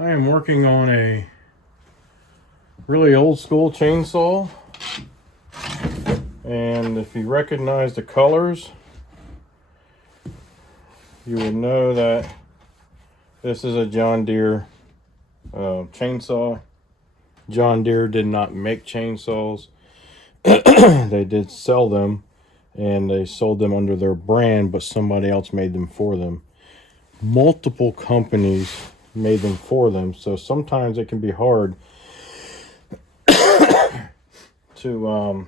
I am working on a really old school chainsaw, and if you recognize the colors, you would know that this is a John Deere chainsaw. John Deere did not make chainsaws. They did sell them, and they sold them under their brand, but somebody else made them for them. Multiple companies made them for them, so sometimes it can be hard to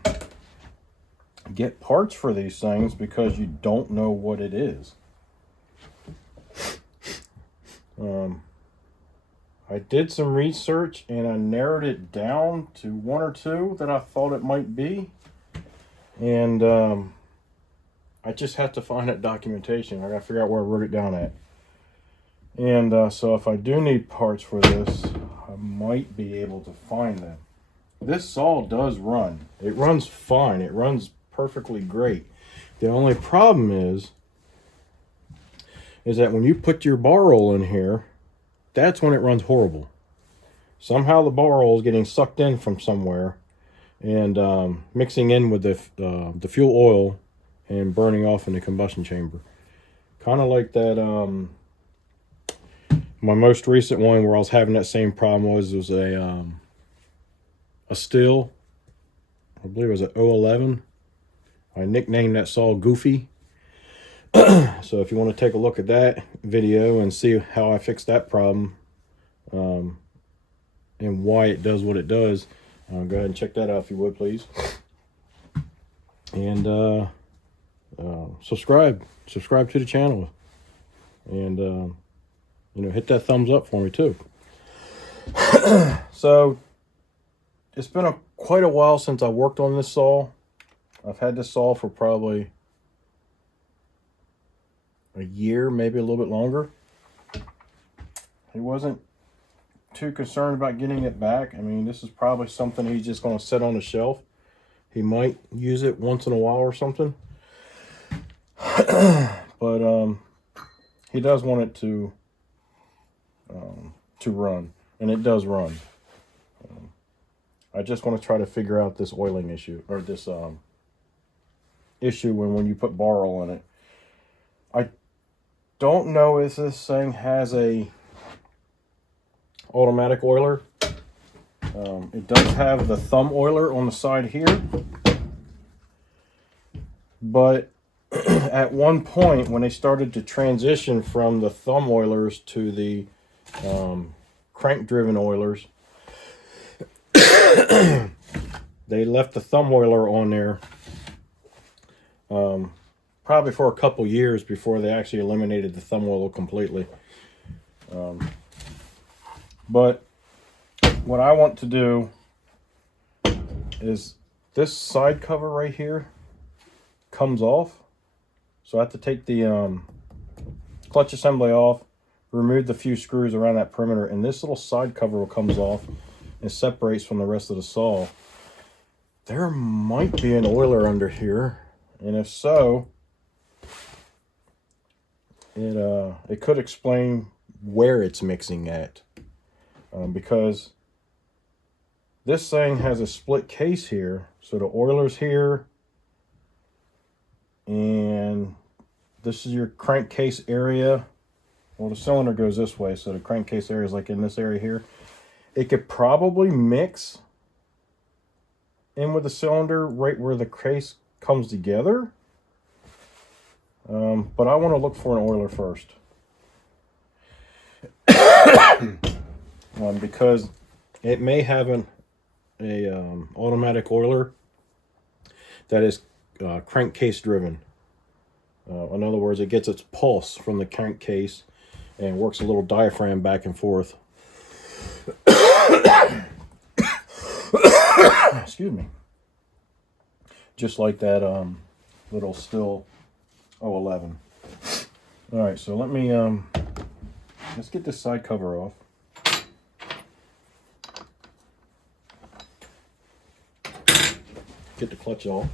get parts for these things because you don't know what it is. I did some research and I narrowed it down to one or two that I thought it might be, and I just have to find that documentation. I gotta figure out where I wrote it down at. And so if I do need parts for this, I might be able to find them. This saw does run. It runs fine. It runs perfectly great. The only problem is that when you put your bar roll in here, that's when it runs horrible. Somehow the bar roll is getting sucked in from somewhere and mixing in with the fuel oil and burning off in the combustion chamber. Kind of like that. My most recent one where I was having that same problem was a Stihl. I believe it was an 011. I nicknamed that saw Goofy. So if you want to take a look at that video and see how I fixed that problem and why it does what it does, go ahead and check that out if you would, please. And subscribe to the channel, and hit that thumbs up for me too. So it's been quite a while since I worked on this saw. I've had this saw for probably a year, maybe a little bit longer. He wasn't too concerned about getting it back. I mean, this is probably something he's just going to set on the shelf. He might use it once in a while or something. But he does want it to run, and it does run. I just want to try to figure out this oiling issue, or this issue when you put bar roll in it. I don't know if this thing has a automatic oiler. It does have the thumb oiler on the side here, but at one point when they started to transition from the thumb oilers to the crank driven oilers, they left the thumb oiler on there probably for a couple years before they actually eliminated the thumb oiler completely. But what I want to do is this side cover right here comes off, so I have to take the clutch assembly off, remove the few screws around that perimeter, and this little side cover comes off and separates from the rest of the saw. There might be an oiler under here, and if so, it could explain where it's mixing at, because this thing has a split case here, so the oiler's here, and this is your crankcase area. Well, the cylinder goes this way, so the crankcase area is like in this area here. It could probably mix in with the cylinder right where the case comes together. But I want to look for an oiler first. Because it may have an automatic oiler that is crankcase driven. In other words, it gets its pulse from the crankcase and works a little diaphragm back and forth. Excuse me. Just like that little Stihl 011. All right, so let me let's get this side cover off. Get the clutch off.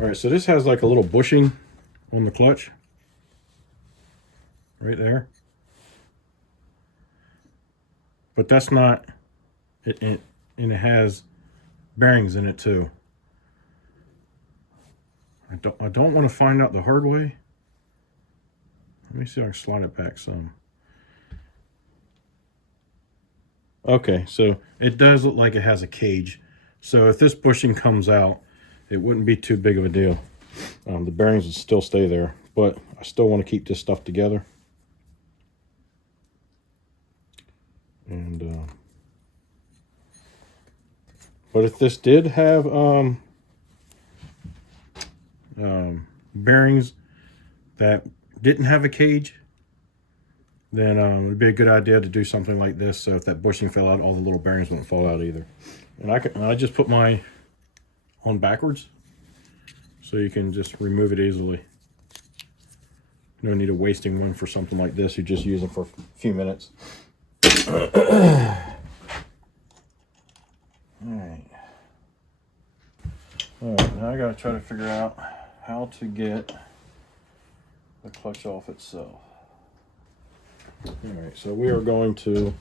All right, so this has like a little bushing on the clutch right there, but that's not it, and it has bearings in it too. I don't want to find out the hard way. Let me see if I can slide it back some. Okay, so it does look like it has a cage. So if this bushing comes out, it wouldn't be too big of a deal. The bearings would still stay there, but I still want to keep this stuff together. And but if this did have bearings that didn't have a cage, then it'd be a good idea to do something like this. So if that bushing fell out, all the little bearings wouldn't fall out either. And I just put my on backwards, so you can just remove it easily. No need of wasting one for something like this. You just use it for a few minutes. All right. All right, now I gotta try to figure out how to get the clutch off itself. All right, so we are going to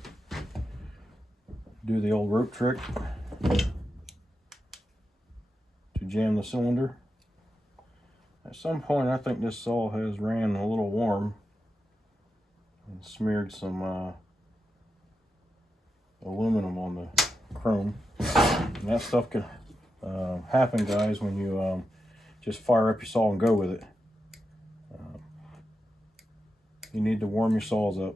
do the old rope trick to jam the cylinder. At some point, I think this saw has ran a little warm and smeared some aluminum on the chrome. And that stuff can happen, guys, when you just fire up your saw and go with it. You need to warm your saws up.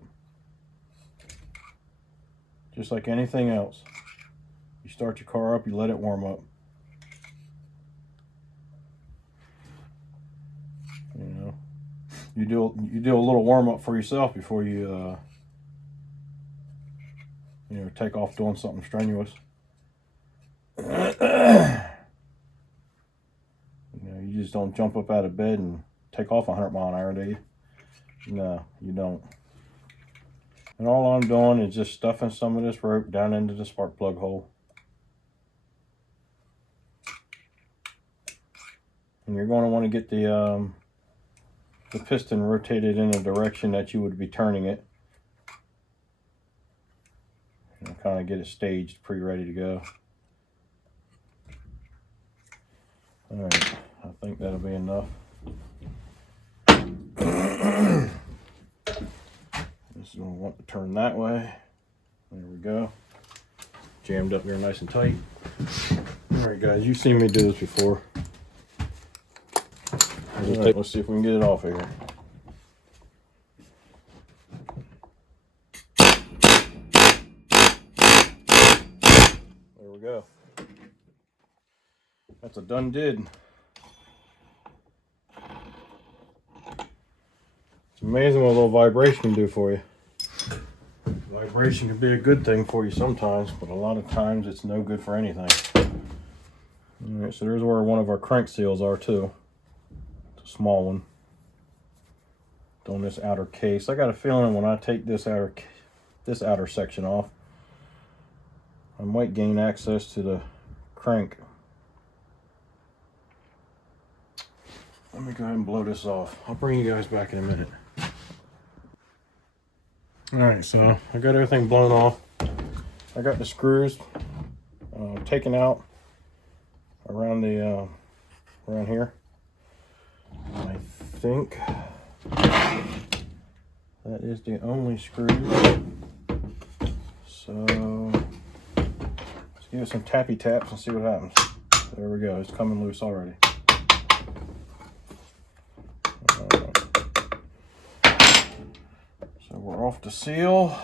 Just like anything else. You start your car up, you let it warm up. You know, you do a little warm up for yourself before you you know, take off doing something strenuous. You know, you just don't jump up out of bed and take off 100 mile an hour, do you? No, you don't. And all I'm doing is just stuffing some of this rope down into the spark plug hole. And you're going to want to get the piston rotated in the direction that you would be turning it. And kind of get it staged, pretty ready to go. Alright, I think that'll be enough. This is going to want to turn that way. There we go. Jammed up here nice and tight. Alright guys, you've seen me do this before. Let's see if we can get it off of here. There we go. That's a done did. It's amazing what a little vibration can do for you. Vibration can be a good thing for you sometimes, but a lot of times it's no good for anything. Alright, so there's where one of our crank seals are too. It's a small one. On this outer case. I got a feeling when I take this outer section off, I might gain access to the crank. Let me go ahead and blow this off. I'll bring you guys back in a minute. Alright, so I got everything blown off. I got the screws taken out around the around here. I think that is the only screw. So let's give it some tappy taps and see what happens. There we go, it's coming loose already. So we're off the seal.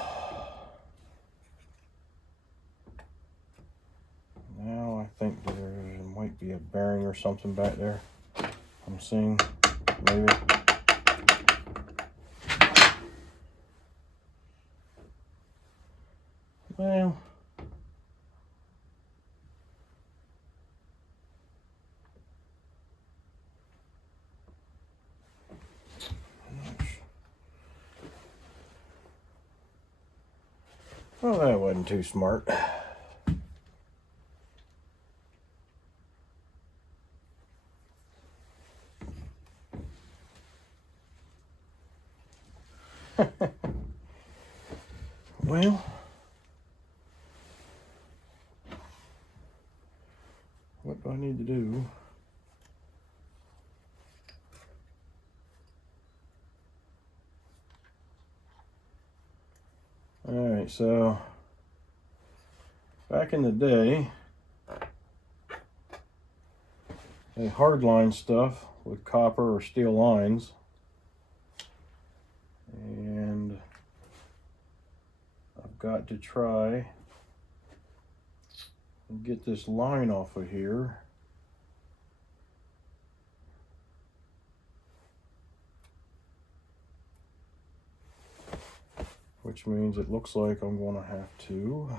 Now I think there might be a bearing or something back there. I'm seeing, maybe. Well, that wasn't too smart. Well, what do I need to do? Alright, so back in the day, they hardline stuff with copper or steel lines, and I've got to try and get this line off of here. Which means it looks like I'm going to have to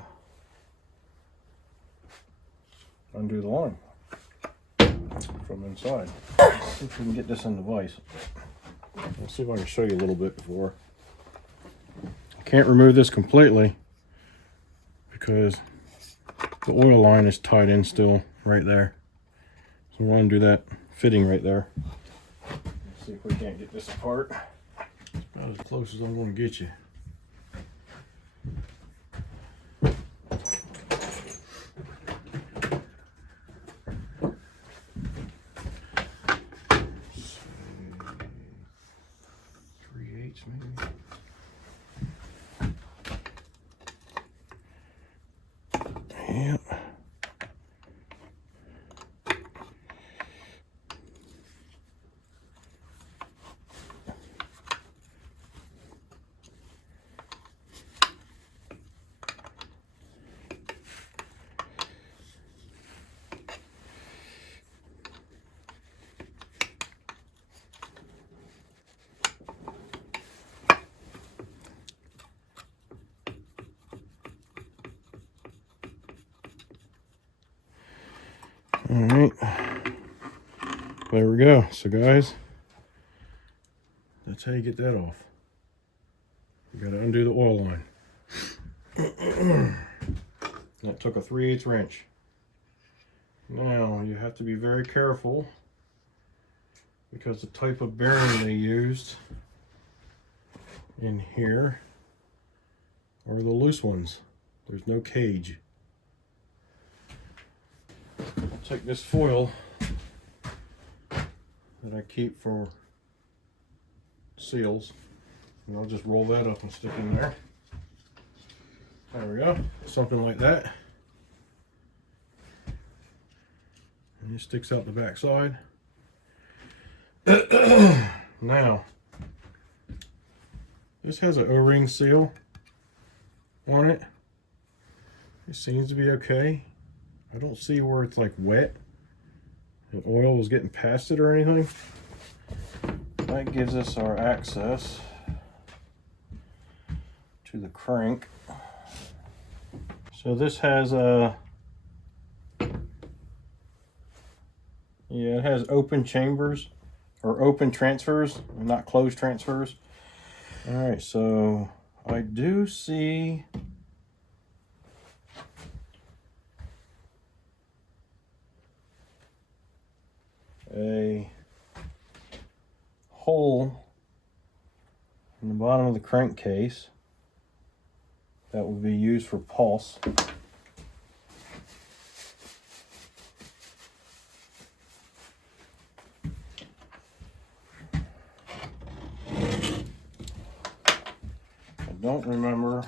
undo the line from inside. Let's see if we can get this in the vise. Let's see if I can show you a little bit before. I can't remove this completely because the oil line is tied in still right there. So we want to do that fitting right there. Let's see if we can't get this apart. It's about as close as I'm going to get you. Maybe. Yeah. All right, there we go. So guys, that's how you get that off. You got to undo the oil line. That took a 3/8 wrench. Now you have to be very careful because the type of bearing they used in here are the loose ones. There's no cage. I'll take this foil that I keep for seals and I'll just roll that up and stick in there. There we go, something like that. And it sticks out the back side. Now, this has an O-ring seal on it. It seems to be okay. I don't see where it's like wet and oil was getting past it or anything. That gives us our access to the crank. So this has a, it has open chambers or open transfers, not closed transfers. All right, so I do see a hole in the bottom of the crankcase that will be used for pulse. I don't remember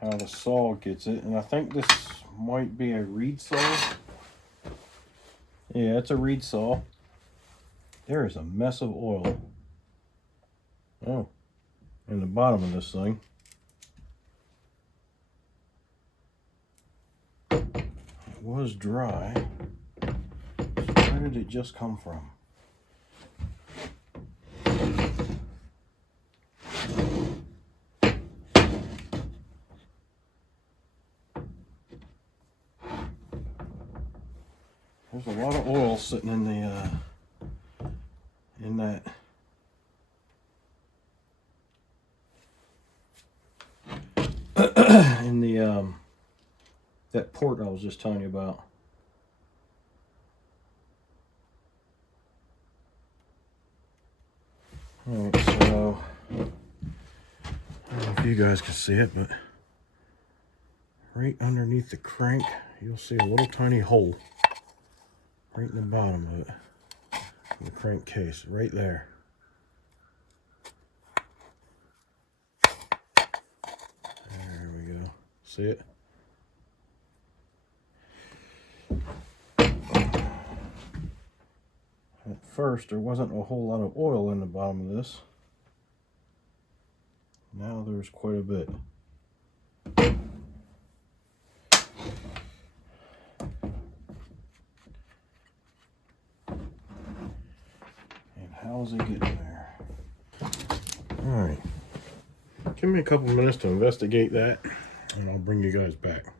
how the saw gets it, and I think this might be a reed saw. Yeah, it's a reed saw. There is a mess of oil. Oh, in the bottom of this thing. It was dry. So where did it just come from? There's a lot of oil sitting in the in that in the that port I was just telling you about. All right, so I don't know if you guys can see it, but right underneath the crank, you'll see a little tiny hole right in the bottom of it, in the crankcase, right there. There we go. See it? At first, there wasn't a whole lot of oil in the bottom of this. Now there's quite a bit. And how's it getting there? All right. Give me a couple minutes to investigate that, and I'll bring you guys back.